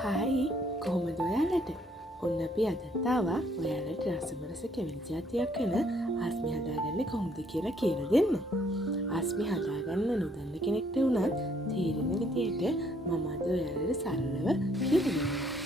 Hi කොහොමද ඔයාලට? ඔන්න අපි අදත් ආවා ඔයාලට රසමරස කැවිලි ජාතියක් වෙන ආස්මි හදාගන්නේ කොහොමද කියලා කියලා දෙන්න. ආස්මි හදාගන්න නොදන්න කෙනෙක්ට වුණත් තේරෙන විදියට මම අද ඔයාලට සරලව කියලා දෙන්නම්.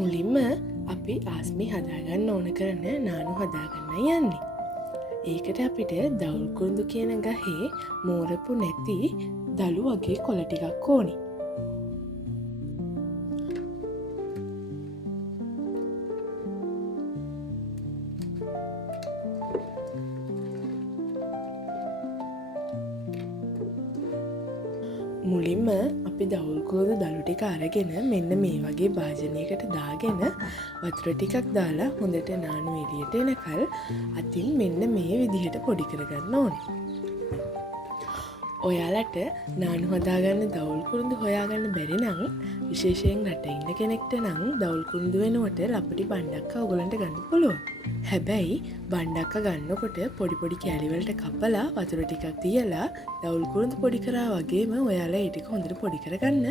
මුලින්ම අපි ආස්මි හදාගන්න ඕන කරන නානු හදාගන්න යන්නේ. ඒකට අපිට දවුල්කුරුඳු කියන ගහේ මෝරපු නැති දළු වගේ කොළ ටිකක් ඕනි. මුලින්ම අපි දවුල්කුරුඳු දළු ටික අරගෙන මෙන්න මේ වගේ භාජනයකට දාගෙන වතුර ටිකක් දාලා හොඳට නානු එළියට එනකල් අතින් මෙන්න මේ විදිහට පොඩි කරගන්න ඕනේ. ඔයාලට නානු හදාගන්න දවුල්කුරුඳු හොයාගන්න බැරි නම් විශේෂයෙන් රට ඉන්න කෙනෙක්ට නම් දවුල්කුරුඳු වෙනුවට ලපටි බණ්ඩක්ක ඔයගලන්ට ගන්න පුළුවන්. හැබැයි බණ්ඩක්ක ගන්නකොට පොඩි පොඩි කෑලි වලට කපලා වතුර ටිකක් තියලා දවුල්කුරුඳු පොඩි කරා වගේම ඔයාලා ඒ ටික හොඳට පොඩි කරගන්න.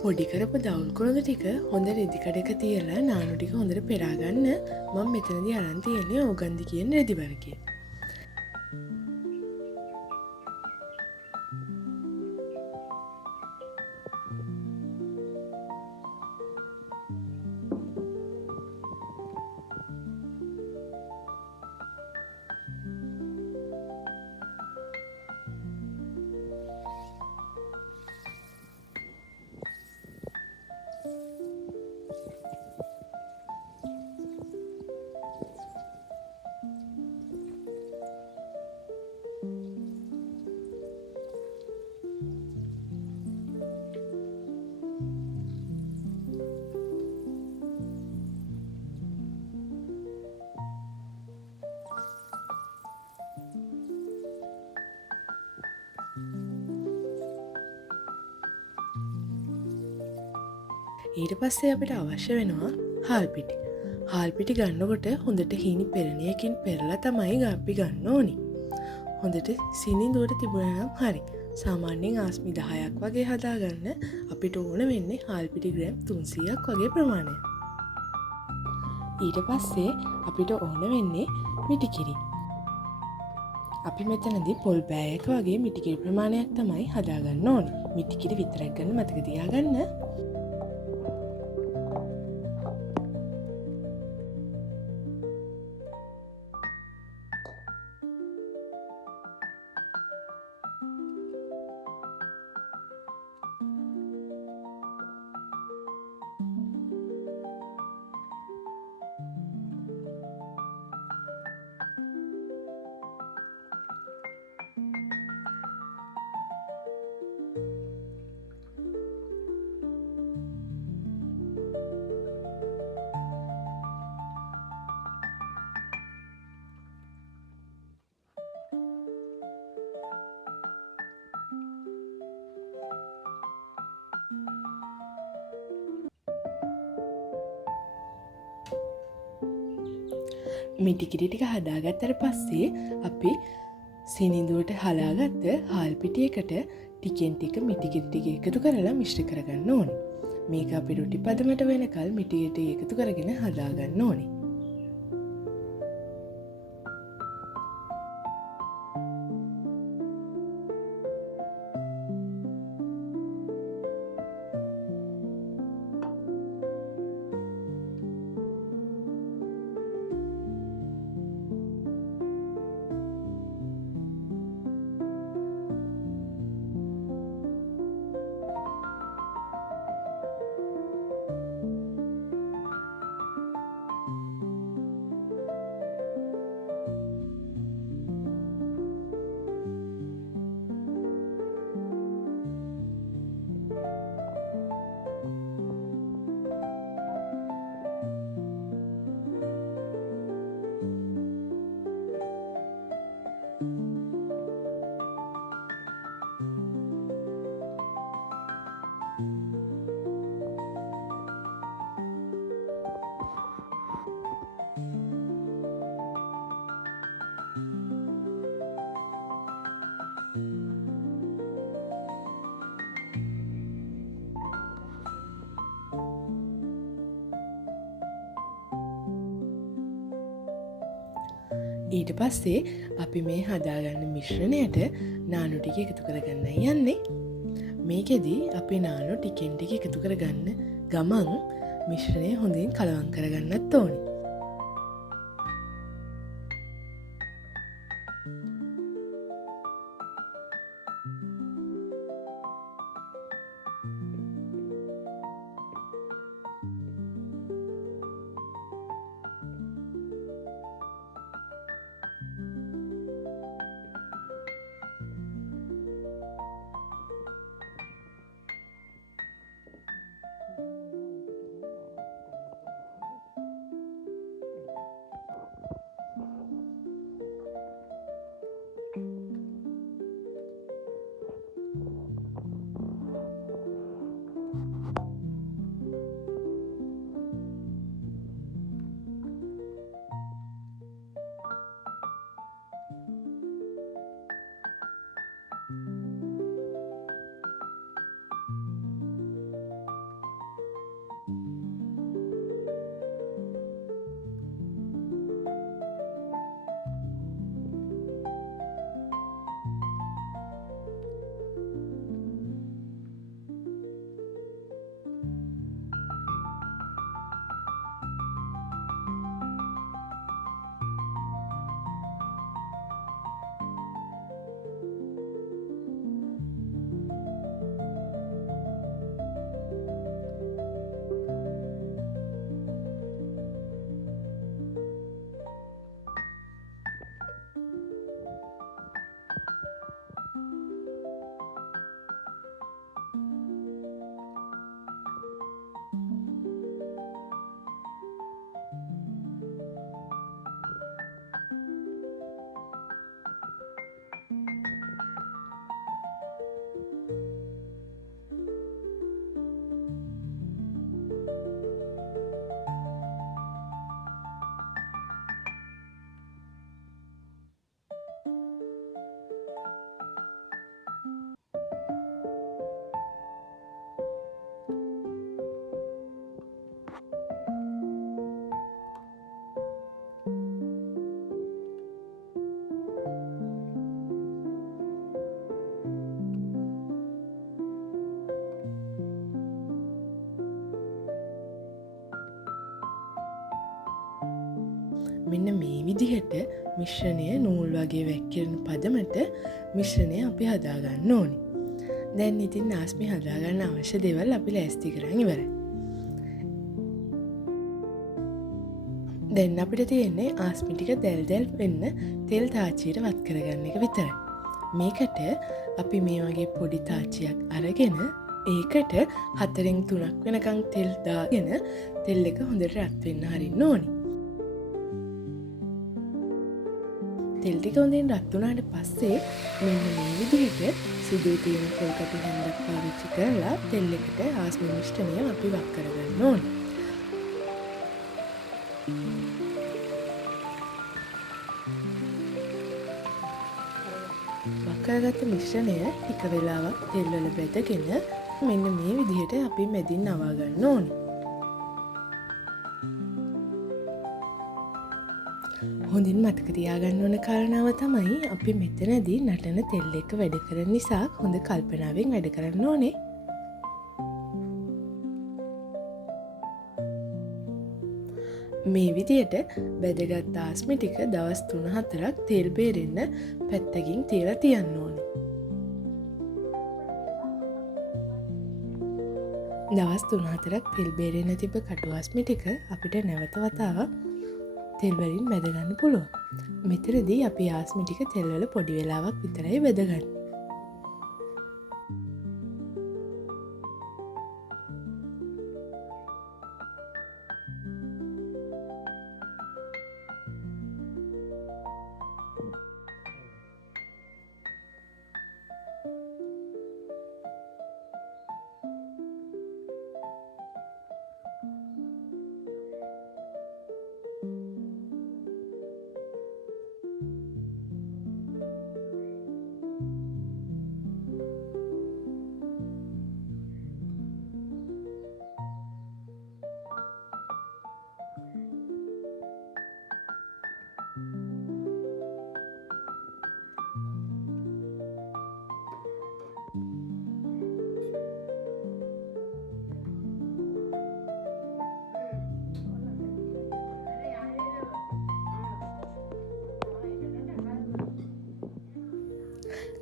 පොඩි කරපු දවුල්කුරුඳු ටික හොඳ රෙදි කඩක තියලා නානු ටික හොඳට පෙරා ගන්න. මම මෙතනදී අරන් තියෙන්නේ ඕගන්දි කියන රෙදි වර්ගය. ඊට පස්සේ අපිට අවශ්‍ය වෙනවා හාල්පිටි. හාල්පිටි ගන්නකොට හොඳට හීනි පෙරණියකින් පෙරලා තමයි අපි ගන්න ඕනි. හොඳට සිනිඳුවට තිබුණා නම් හරි. සාමාන්‍යයෙන් ආස්මි 10ක් වගේ හදාගන්න අපිට ඕන වෙන්නේ හාල්පිටි ග්‍රෑම් 300ක් වගේ ප්‍රමාණයක්. ඊට පස්සේ අපිට ඕන වෙන්නේ මිටිකිරි. අපි මෙතනදී පොල් බෑයක වගේ මිටිකිරි ප්‍රමාණයක් තමයි හදාගන්න ඕනි. මිටිකිරි විතරක් ගන්න මතක තියාගන්න. මිටිකිරි ටික හදාගත්තට පස්සේ අපි සිනිඳුවට හලාගත්ත හාල්පිටියකට ටිකෙන් ටික මිටිකිරි ටික එකතු කරලා මිශ්‍ර කරගන්න ඕනේ. මේක අපි රොටි පදමට වෙනකල් මිටිකිරි එකතු කරගෙන හදාගන්න ඕනේ. ඊට පස්සේ අපි මේ හදාගන්න මිශ්‍රණයට නානු ටික එකතු කරගන්න යන්නේ. මේකෙදී අපි නානු ටිකෙන් ටික එකතු කරගන්න ගමන් මිශ්‍රණය හොඳින් කලවම් කරගන්නත් ඕනි. මෙන්න මේ විදිහට මිශ්‍රණය නූල් වගේ වැක්කිරෙන පදමට මිශ්‍රණය අපි හදාගන්න ඕනි. දැන් ඉතින් ආස්මි හදාගන්න අවශ්‍ය දේවල් අපි ලෑස්ති කරන් ඉවරයි. දැන් අපිට තියෙන්නේ ආස්මි ටික දැල් දැල් වෙන්න තෙල් තාච්චියට වත් කරගන්න එක විතරයි. මේකට අපි මේ වගේ පොඩි තාච්චියක් අරගෙන ඒකට 4න් 3ක් වෙනකන් තෙල් දාගෙන තෙල් එක හොඳට රත් වෙන්න හරින්න ඕනි. තෙල් ටික හොඳින් රත් වුණාට පස්සේ මෙන්න මේ විදිහට සුදු තියෙන පොල්කටු හැන්දක් පාවිච්චි කරලා තෙල් එකට ආස්මි මිශ්‍රණය අපි වක් කරගන්න ඕනේ. වක් කරගත්ත මිශ්‍රණය ටික වෙලාවක් තෙල් වල බැදගෙන මෙන්න මේ විදිහට අපි මැදින් අවා ගන්න ඕනේ. හොඳින් මතක තියාගන්න ඕන කාරණාව තමයි අපි මෙතනදී නටන තෙල් එක වැඩ කරන නිසා හොඳ කල්පනාවෙන් වැඩ කරන්න ඕනේ. මේ විදියට බැදගත් ආස්මි ටික දවස් 3-4ක් තෙල් බේරෙන්න පැත්තකින් තියලා තියන්න ඕනේ. දවස් 3-4ක් තෙල් බේරෙන්න තිබ්බ කටු ආස්මි ටික අපිට නැවත වතාවක් තෙල් වලින් බැදගන්න පුළුවන්. මෙතනදී අපි ආස්මි ටික තෙල් වල පොඩි වෙලාවක් විතරයි බැදගන්නේ.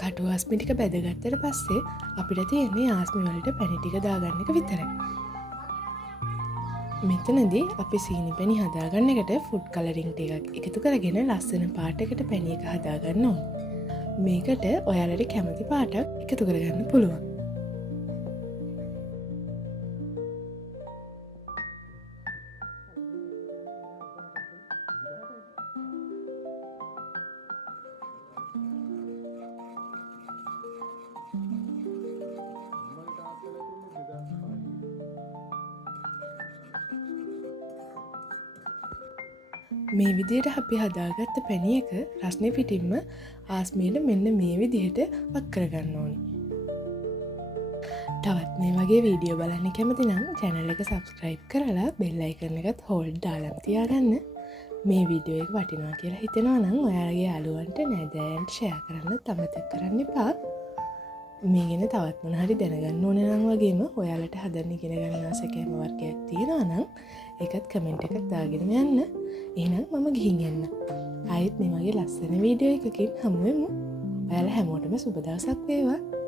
කටු ආස්මි ටික බැදගත්තට පස්සේ අපිට තියෙන්නේ ආස්මි වලට පැණි ටික දාගන්න එක විතරයි. මෙතනදී අපි සීනි පැණි හදාගන්න එකට ෆුඩ් කලරින් ටිකක් එකතු කරගෙන ලස්සන පාටකට පැණි එක හදාගන්න ඕන. මේකට ඔයාලට කැමති පාටක් එකතු කරගන්න පුළුවන්. මේ විදියට අපි හදාගත්ත පැණි එක රස්නේ පිටින්ම ආස්මියට මෙන්න මේ විදිහට වක් කරගන්න ඕනි. තවත් මේ වගේ වීඩියෝ බලන්න කැමති නම් channel එක subscribe කරලා bell icon එකත් hold දාලා තියාගන්න. මේ වීඩියෝ එක වටිනවා කියලා හිතෙනවා නම් ඔයාලගේ යාළුවන්ට නෑදෑයන්ට share කරන්න අමතක කරන්න එපා. මේ ගැන තවත් මොන හරි දැනගන්න ඕනේ නම් වගේම ඔයාලට හදන්න ඉගෙන ගන්න ආස කෑම වර්ගයක් තියෙනවා නම් ඒකත් කමෙන්ට් එකක් දාගෙන යන්න. එහෙනම් මම ගිහින් යන්න. ආයෙත් මේ වගේ ලස්සන වීඩියෝ එකකින් හමු වෙමු. ඔයාලා හැමෝටම සුබ දවසක් වේවා.